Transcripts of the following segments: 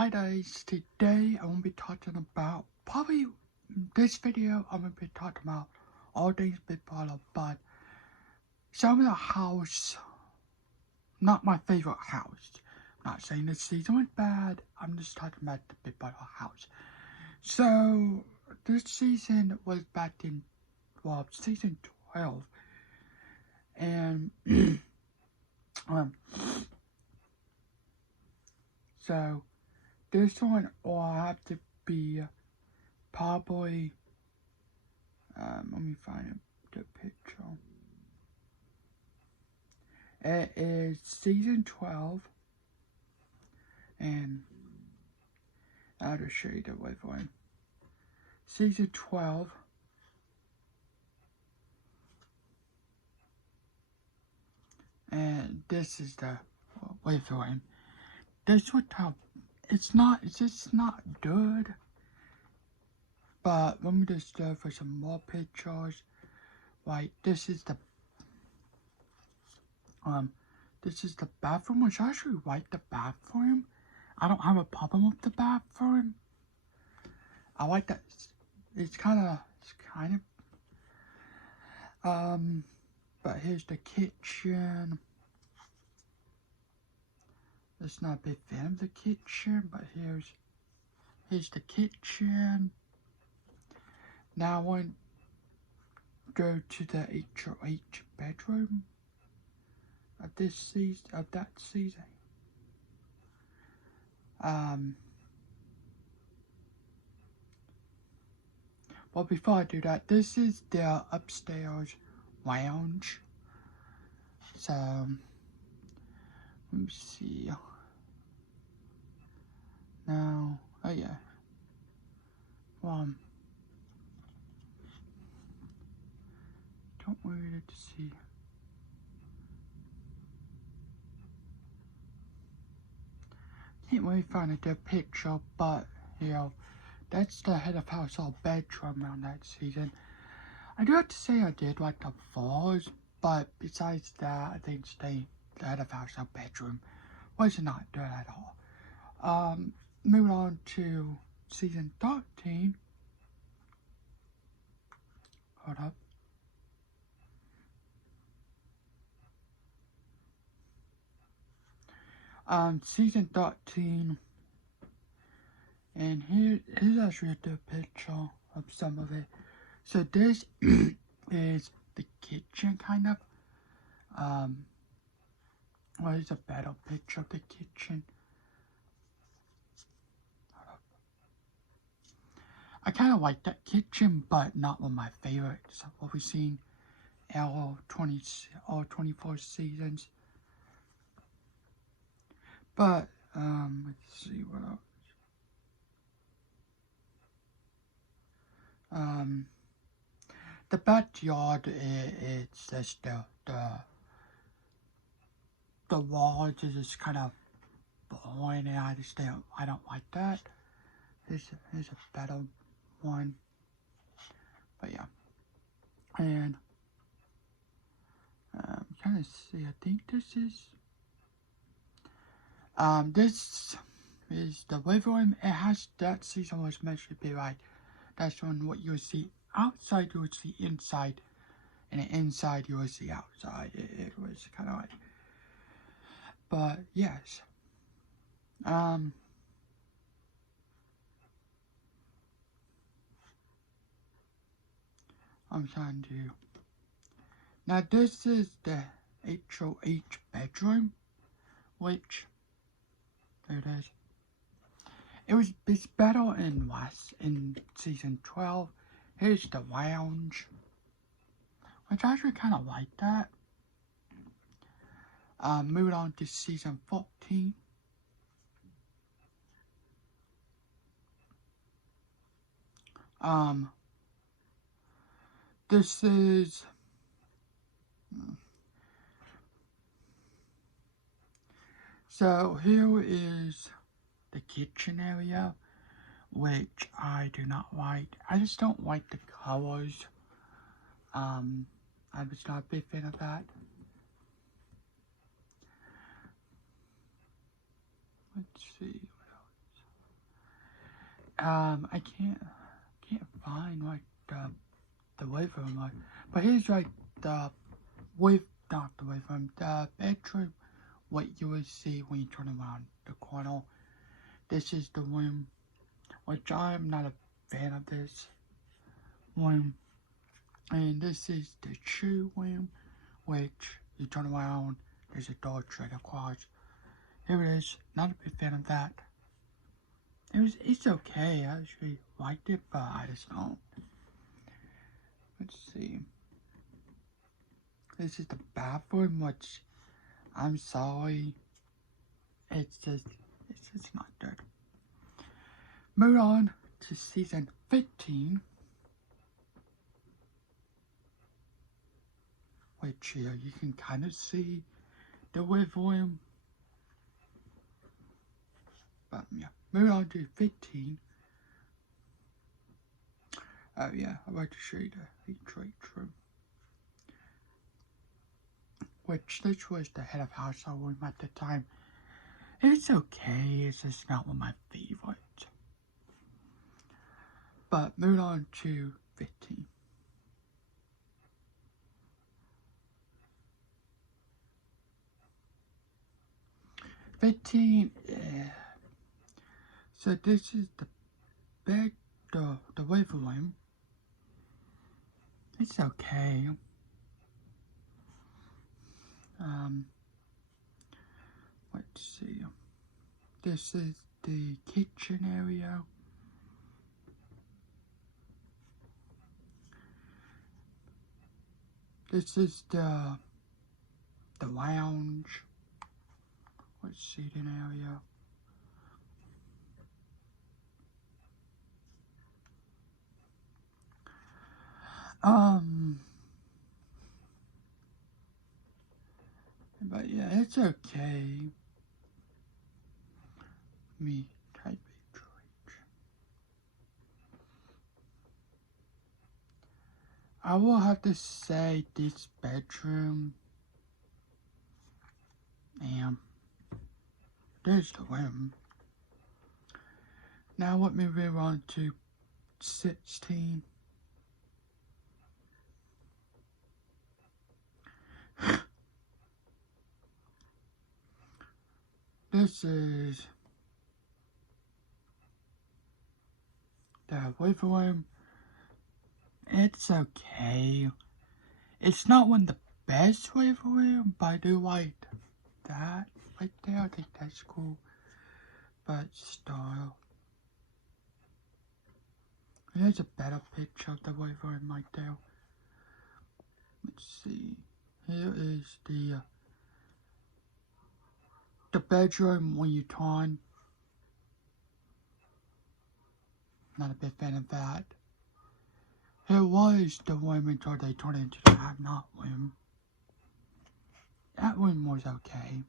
Hi guys, today I'm going to be talking about, probably this video I'm going to be talking about all things Big Brother, but some of the house, not my favorite house. I'm not saying this season was bad, I'm just talking about the Big Brother house. So, this season was back in, season 12, and, so, this one will have to be probably, let me find the picture. It is season 12, and I'll just show you the waveform. Season 12, and this is the waveform. This would tell, it's just not good, but let me just go for some more pictures. Like, this is the bathroom, which I actually like the bathroom. I don't have a problem with the bathroom. I like that. It's kind of, but here's the kitchen. It's not a big fan of the kitchen, but here's the kitchen. Now I want to go to the HOH bedroom of that season. Well, before I do that, this is the upstairs lounge. So, let me see. Now, oh yeah. Don't worry to see. Can't really find a good picture, but, you know, that's the head of household bedroom around that season. I do have to say I did like the floors, but besides that, I think the head of household bedroom was not good at all. Moving on to season 13. Hold up. Season 13. And here's actually a good picture of some of it. So this is the kitchen, kind of. Well, here's a better picture of the kitchen. I kind of like that kitchen, but not one of my favorites. What we've seen all 24 seasons. But, let's see what else. The backyard, it's just the walls is just kind of boring, and I don't like that. Here's a better one. But yeah. And, kind of see, I think this is the living room. It has, that season was meant to be like, that's when what you would see outside, you would see inside, and inside you would see outside. It was kind of like, but yes. I'm trying to, now this is the HOH bedroom, which, there it is. It's better in season 12. Here's the lounge, which I actually kind of like that. Moving on to season 14. This is, so here is the kitchen area, which I do not like. I just don't like the colors. I'm just not a big fan of that. Let's see what else. I can't find like the waveform, like, but here's like the not the waveform, the bedroom, what you would see when you turn around the corner. This is the room, which I am not a fan of this room, and this is the true room, which you turn around, there's a door straight across. Here it is. Not a big fan of that. It's okay. I actually liked it, but I just don't. Let's see. This is the bathroom, which I'm sorry. It's just not good. Move on to season 15, which here you can kind of see the waveform. But yeah, moving on to 15. Oh yeah, I'd like to show you the trade room. Which this was the head of household room at the time. It's okay, it's just not one of my favorites. But moving on to 15. So this is the bed, the waveform. It's okay. Let's see. This is the kitchen area. This is the lounge. Let's seating area. But yeah, it's okay. Me type H. I will have to say this bedroom, and there's the room. Now let me move on to 16. This is the waiver room. It's okay. It's not one of the best waiver room, but I do like that right there. I think that's cool. But still, here's a better picture of the waiver room right there. Let's see. Here is the bedroom when you turn. Not a big fan of that. Here was the room until they turned into the have-not room. That room was okay.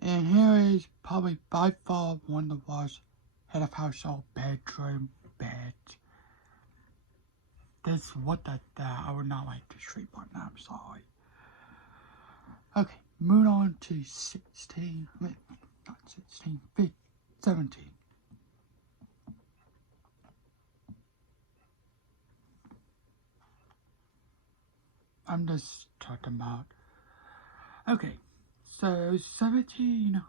And here is probably by far one of the worst head of household bedroom bed. This what that I would not like to sleep on. I'm sorry. Okay, moving on to 16. Not 16, 17. I'm just talking about. Okay, so 17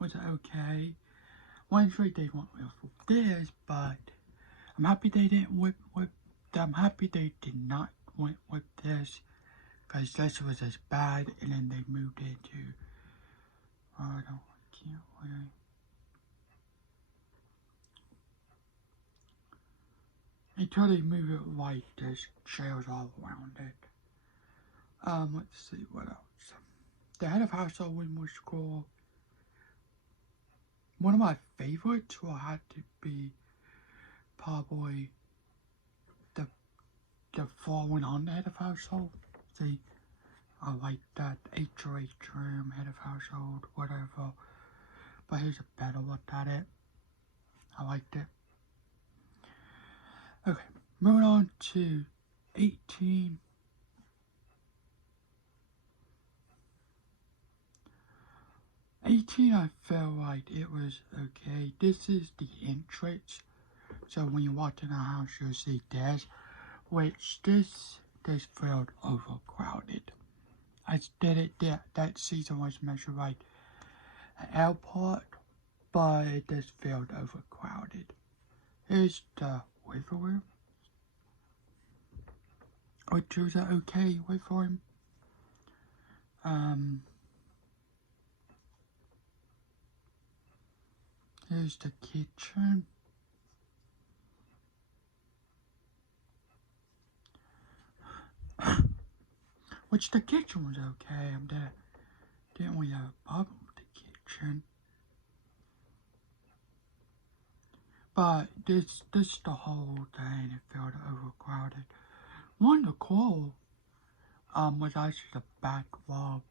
was okay. Wednesday they went with this, but I'm happy they didn't I'm happy they did not went with this, because this was as bad, and then they moved into. I can't wait. Until they move it like this, chairs all around it. Let's see what else. The head of household room was cool. One of my favorites will have to be probably the falling on the head of household. See, I like that HOH room, head of household, whatever. But here's a better look at it. I liked it. Okay, moving on to 18. 18, I felt like it was okay. This is the entrance. So when you walk in the house, you'll see this, which this felt overcrowded. I did it that season was measured like an airport, but it just felt overcrowded. Here's the wiggle room, which was an okay wiggle room. Here's the kitchen. Which the kitchen was okay. Didn't really have a problem with the kitchen. But this the whole thing, it felt overcrowded. One of the cool was actually the back wall.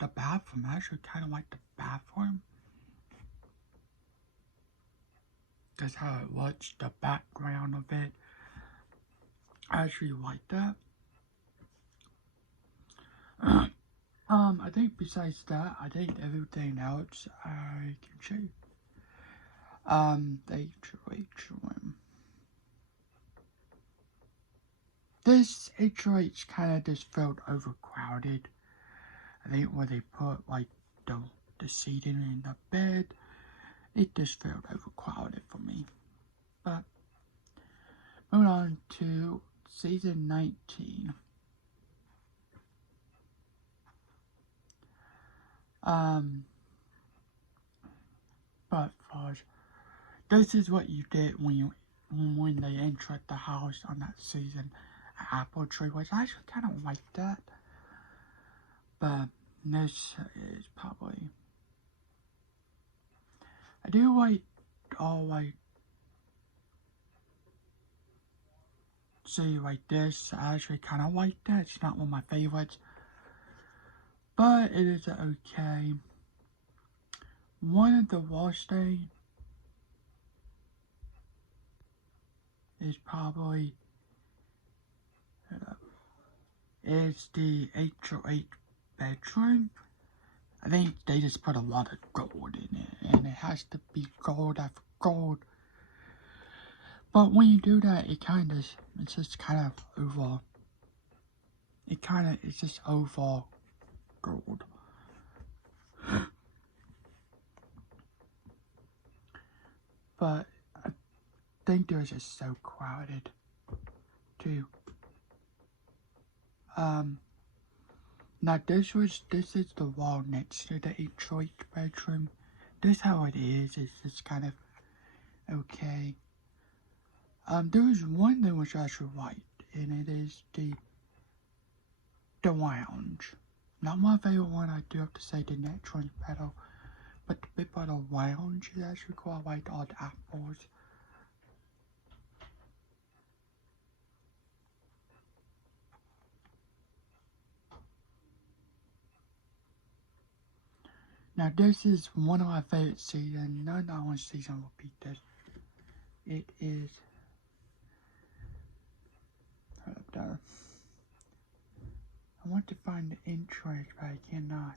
The bathroom, I actually kinda like the bathroom. That's how it was, the background of it. I actually like that. I think besides that, I think everything else I can show you. The HOH room. This HOH kind of just felt overcrowded. I think where they put like the seating in the bed, it just felt overcrowded for me. But moving on to season 19. But first, this is what you did when they entered the house on that season. Apple tree, which I actually kind of like that. But this is probably, I do like see like this. I actually kind of like that. It's not one of my favorites, but it is okay. One of the worst things is probably is the HOH bedroom. I think they just put a lot of gold in it, and it has to be gold after gold. But when you do that, it's just kind of over. It's just over gold. But I think they're just so crowded, too. Now this is the wall next to the HOH bedroom. This is how it is. It's just kind of okay. There is one thing which I should write, and it is the lounge. Not my favorite one. I do have to say the natural pedal, but the bit by the lounge is actually quite like all the apples. Now this is one of my favorite seasons. None of one season will beat this. It is right up there. I want to find the entrance, but I cannot.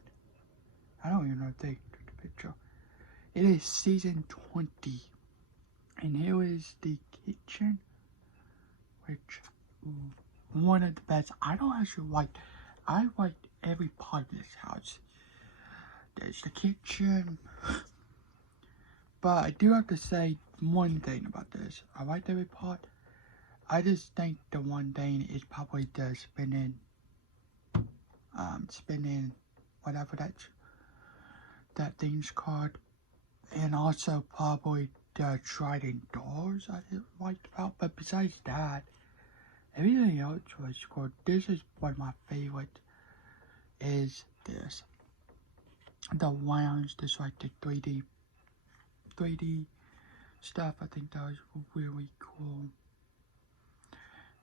I don't even know if they took the picture. It is season 20. And here is the kitchen, which one of the best. I don't actually like. I like every part of this house. There's the kitchen, but I do have to say one thing about this. I like every part. I just think the one thing is probably the spinning whatever that thing's called, and also probably the trident doors I didn't like about. But besides that, everything else was good. This is one of my favorites. Is this the lounge? This like the 3D stuff. I think that was really cool.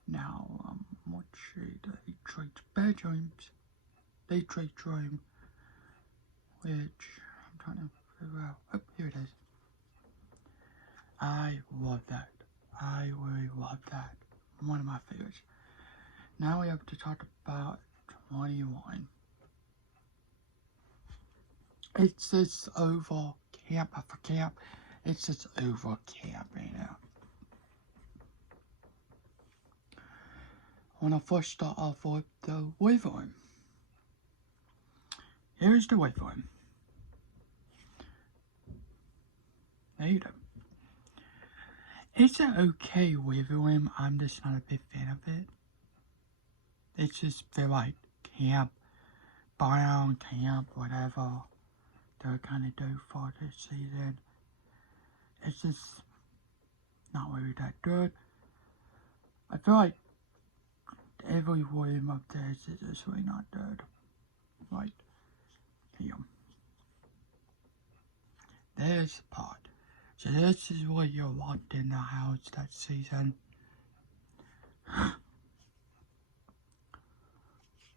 Now let's see the HOH bedrooms. The HOH room, which I'm trying to figure out. Oh, here it is. I love that. I really love that. One of my favorites. Now we have to talk about 21. It's just over camp after camp. It's just over camp right now. I want to first start off with the waveform. Here's the waveform. There you go. It's an okay waveform. I'm just not a big fan of it. It's just feel like camp, brown camp, whatever they're kind of do for this season. It's just not really that good. I feel like every volume of this is just really not good. Like, here. There's the part. So this is what you're locked in the house that season.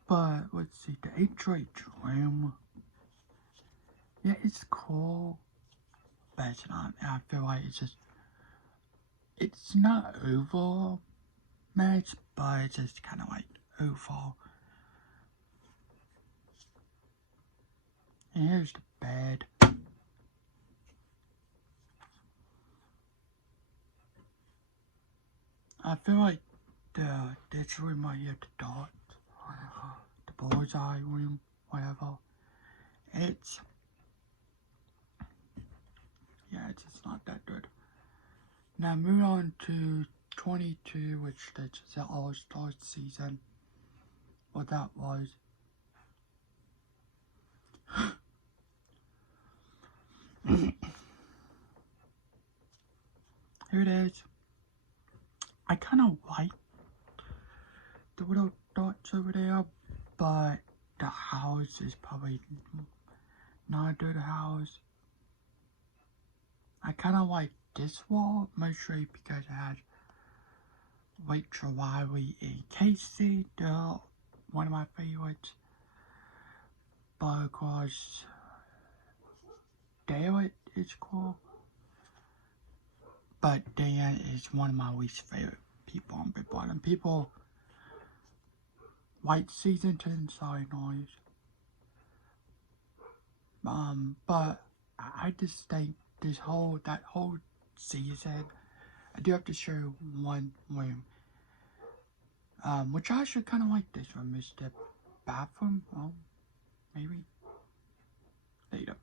But let's see, the H.3 room. Yeah, it's cool. But it's not. I feel like it's not over much, but it's just kind of like over. And here's the bed. I feel like this room right here, the dot, whatever, the bullseye room, whatever. It's just not that good. Now move on to 22, which is the All-Star season. What that was. Here it is. I kind of like the little dots over there, but the house is probably not a good house. I kind of like this wall, mostly because it has Rachel Riley and Casey, one of my favorites. But of course, David is cool. But Dan is one of my least favorite people on Big Brother. People like season 10 sorry noise. But I just think that whole season, I do have to show one room. Which I actually kind of like this room, is the bathroom. Well, maybe. There you go.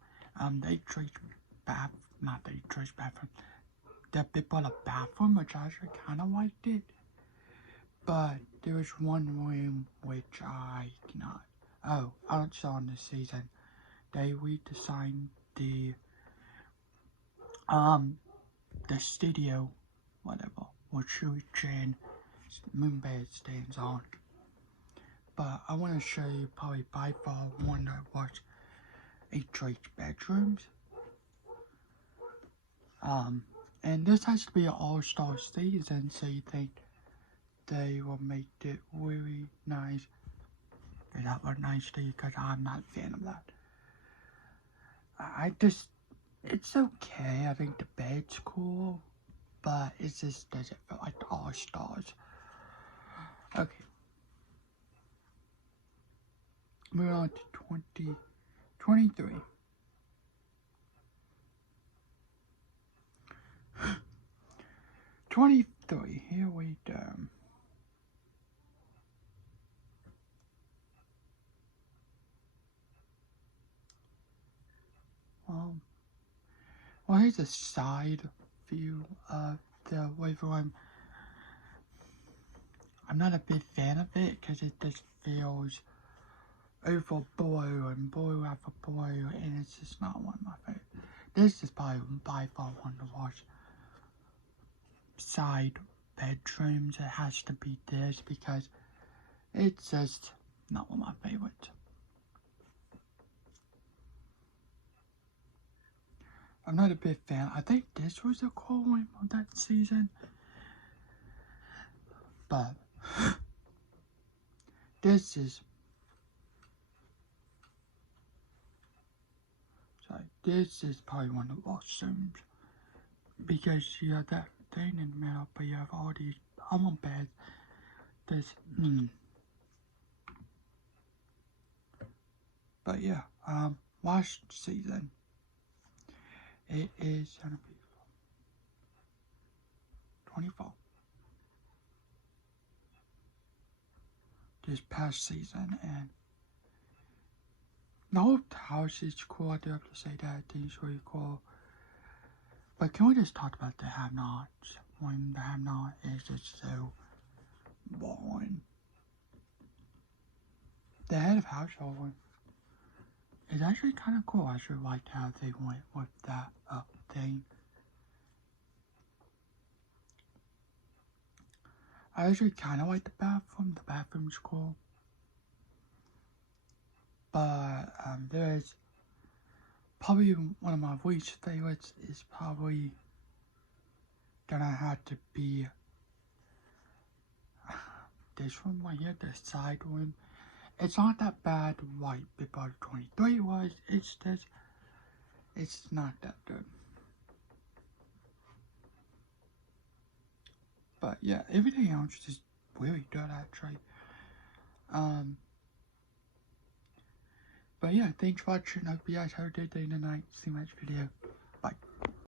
They trace not they trace bathroom. The Big Brother bathroom, which I actually kind of liked it. But there was one room which I cannot. Oh, I don't saw in this season. They redesigned the studio, whatever, which Shu-Chan Moonbed stands on. But I want to show you probably by far one that was H.3 bedrooms. And this has to be an all-star season, so you think they will make it really nice. And that was nice to you, because I'm not a fan of that. It's okay. I think the bed's cool, but it just doesn't feel like the all-stars. Okay. Moving on to 2023. Here we go. Well, here's a side view of the waveform. I'm not a big fan of it because it just feels over blue and blue after blue, and it's just not one of my favorites. This is probably by far one to watch. Side bedrooms, it has to be this because it's just not one of my favorites. I'm not a big fan. I think this was a cool one of that season, but this is probably one of the worst rooms because you have that thing in the middle, but you have all these other beds. But yeah, last season. It is gonna be 24. This past season, and no house is cool. I do have to say that. I think it's really cool. But can we just talk about the have-nots? When the have-not is just so boring. The head of household is actually kind of cool. I actually liked how they went with that thing. I actually kind of like the bathroom. The bathroom's cool. But there's probably one of my least favorites is probably gonna have to be this one right here, the side one. It's not that bad like Big Brother 23 was. It's just, it's not that good. But yeah, everything else is really good actually. But yeah, thanks for watching. I hope you guys have a good day tonight. See you next video.